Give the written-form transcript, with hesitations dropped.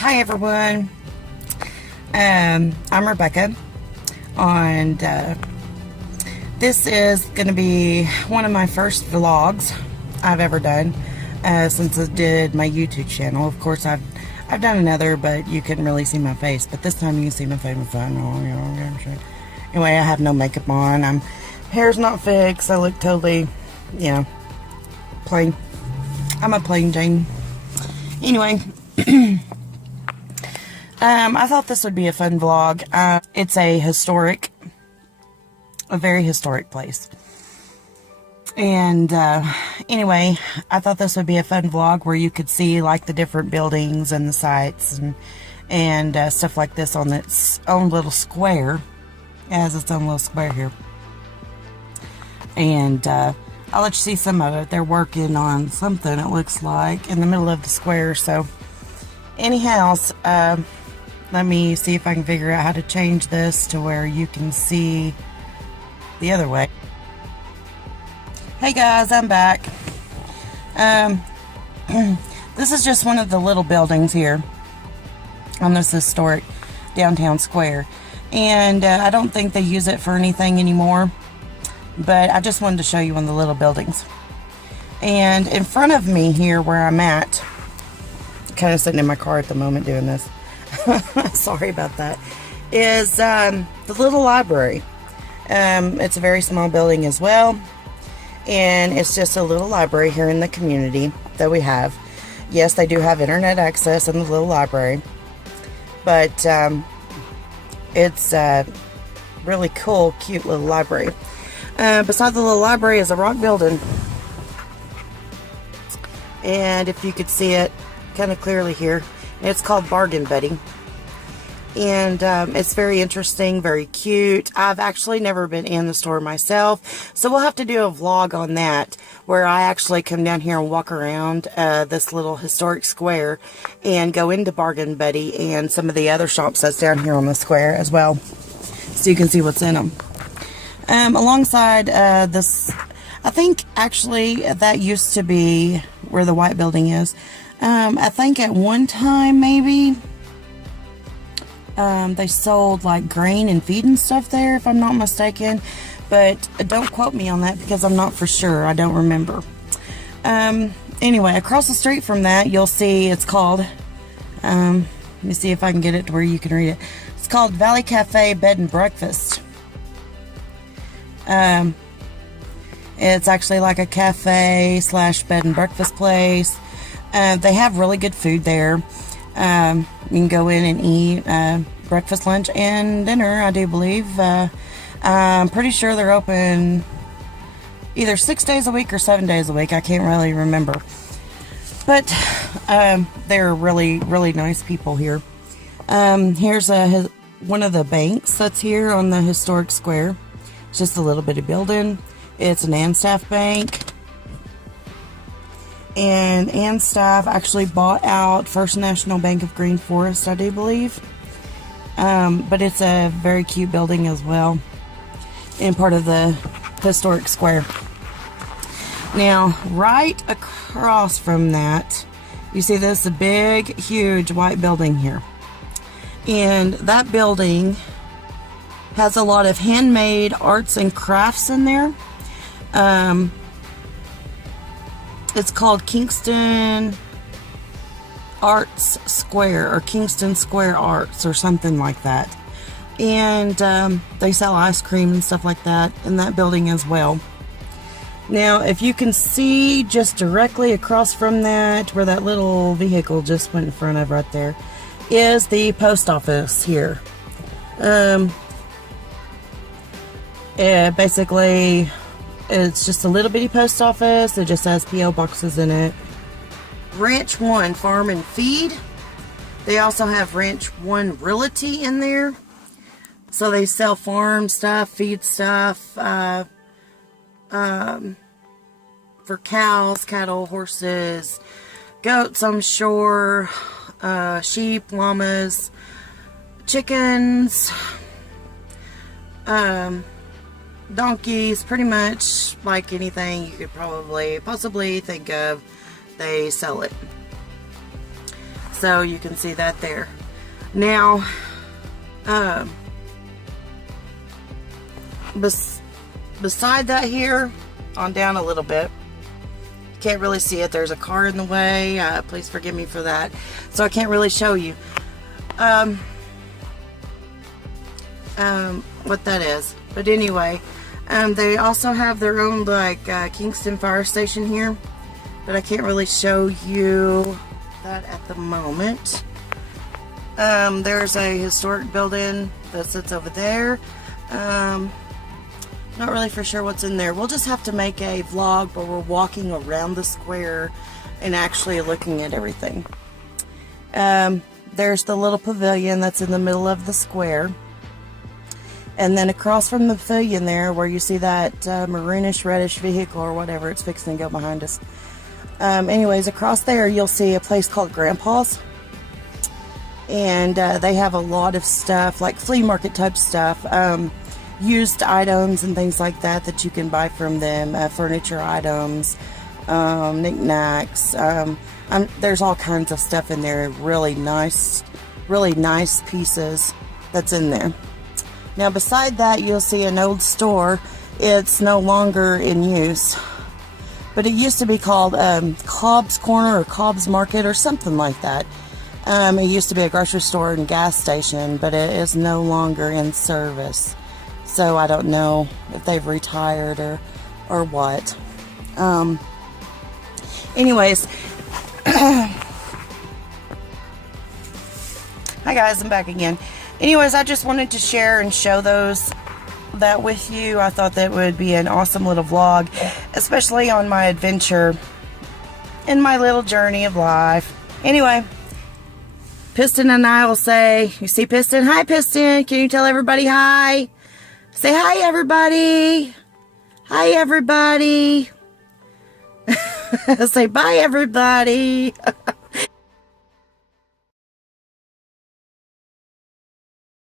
Hi everyone, I'm Rebecca, and this is going to be one of my first vlogs I've ever done since I did my YouTube channel. Of course, I've done another, but you couldn't really see my face. But this time you can see my face. Anyway, I have no makeup on. Hair's not fixed. I look totally, plain. I'm a plain Jane. Anyway. I thought this would be a fun vlog. It's a very historic place. And anyway, I thought this would be a fun vlog where you could see like the different buildings and the sites and stuff like this on its own little square. It has its own little square here. And I'll let you see some of it. They're working on something, it looks like, in the middle of the square. So anyhow, let me see if I can figure out how to change this to where you can see the other way. Hey guys, I'm back. This is just one of the little buildings here on this historic downtown square. And I don't think they use it for anything anymore. But I just wanted to show you one of the little buildings. And in front of me here where I'm at, kind of sitting in my car at the moment doing this. Sorry about that. Is the little library. It's a very small building as well, and it's just a little library here in the community that we have. Yes, they do have internet access in the little library, but it's a really cool, cute little library. Beside the little library is a rock building, and if you could see it kind of clearly here, it's called Bargain Buddy. And it's very interesting, very cute. I've actually never been in the store myself, so we'll have to do a vlog on that where I actually come down here and walk around this little historic square and go into Bargain Buddy and some of the other shops that's down here on the square as well, so you can see what's in them. Alongside this, I think actually that used to be where the white building is. I think at one time maybe they sold like grain and feed and stuff there, if I'm not mistaken, but don't quote me on that because I'm not for sure. I don't remember. Anyway, across the street from that you'll see it's called, let me see if I can get it to where you can read it. It's called Valley Cafe Bed and Breakfast. It's actually like a cafe slash bed and breakfast place. They have really good food there. You can go in and eat breakfast, lunch, and dinner, I do believe. I'm pretty sure they're open either 6 days a week or 7 days a week. I can't really remember. But they're really, really nice people here. Here's one of the banks that's here on the historic square. It's just a little bitty building. It's an Anstaff bank. And Anstaff actually bought out First National Bank of Green Forest, I do believe. But it's a very cute building as well, and part of the historic square. Now, right across from that, you see this a big, huge white building here. And that building has a lot of handmade arts and crafts in there. It's called Kingston Arts Square, or Kingston Square Arts, or something like that. And they sell ice cream and stuff like that in that building as well. Now, if you can see just directly across from that, where that little vehicle just went in front of right there, is the post office here. Basically, it's just a little bitty post office. It just has P.O. boxes in it. Ranch 1 Farm and Feed. They also have Ranch 1 Realty in there. So they sell farm stuff, feed stuff, for cows, cattle, horses, goats, I'm sure, sheep, llamas, chickens, donkeys, pretty much like anything you could possibly think of, they sell it. So you can see that there. Now, beside that here, on down a little bit, can't really see it. There's a car in the way. Please forgive me for that. So I can't really show you what that is. But anyway, they also have their own like Kingston Fire Station here, but I can't really show you that at the moment. There's a historic building that sits over there. Not really for sure what's in there. We'll just have to make a vlog where we're walking around the square and actually looking at everything. There's the little pavilion that's in the middle of the square. And then across from the pavilion there, where you see that maroonish reddish vehicle or whatever, it's fixing to go behind us. Anyways, across there you'll see a place called Grandpa's. And they have a lot of stuff, like flea market type stuff. Used items and things like that that you can buy from them, furniture items, knickknacks. There's all kinds of stuff in there. Really nice pieces that's in there. Now beside that you'll see an old store. It's no longer in use, but it used to be called Cobb's Corner or Cobb's Market or something like that. It used to be a grocery store and gas station, but it is no longer in service. So I don't know if they've retired or what. Anyways, hi guys, I'm back again. Anyways, I just wanted to share and show that with you. I thought that would be an awesome little vlog, especially on my adventure in my little journey of life. Anyway, Piston and I will say, you see Piston? Hi Piston, can you tell everybody hi? Say hi, everybody. Hi, everybody. Say bye, everybody.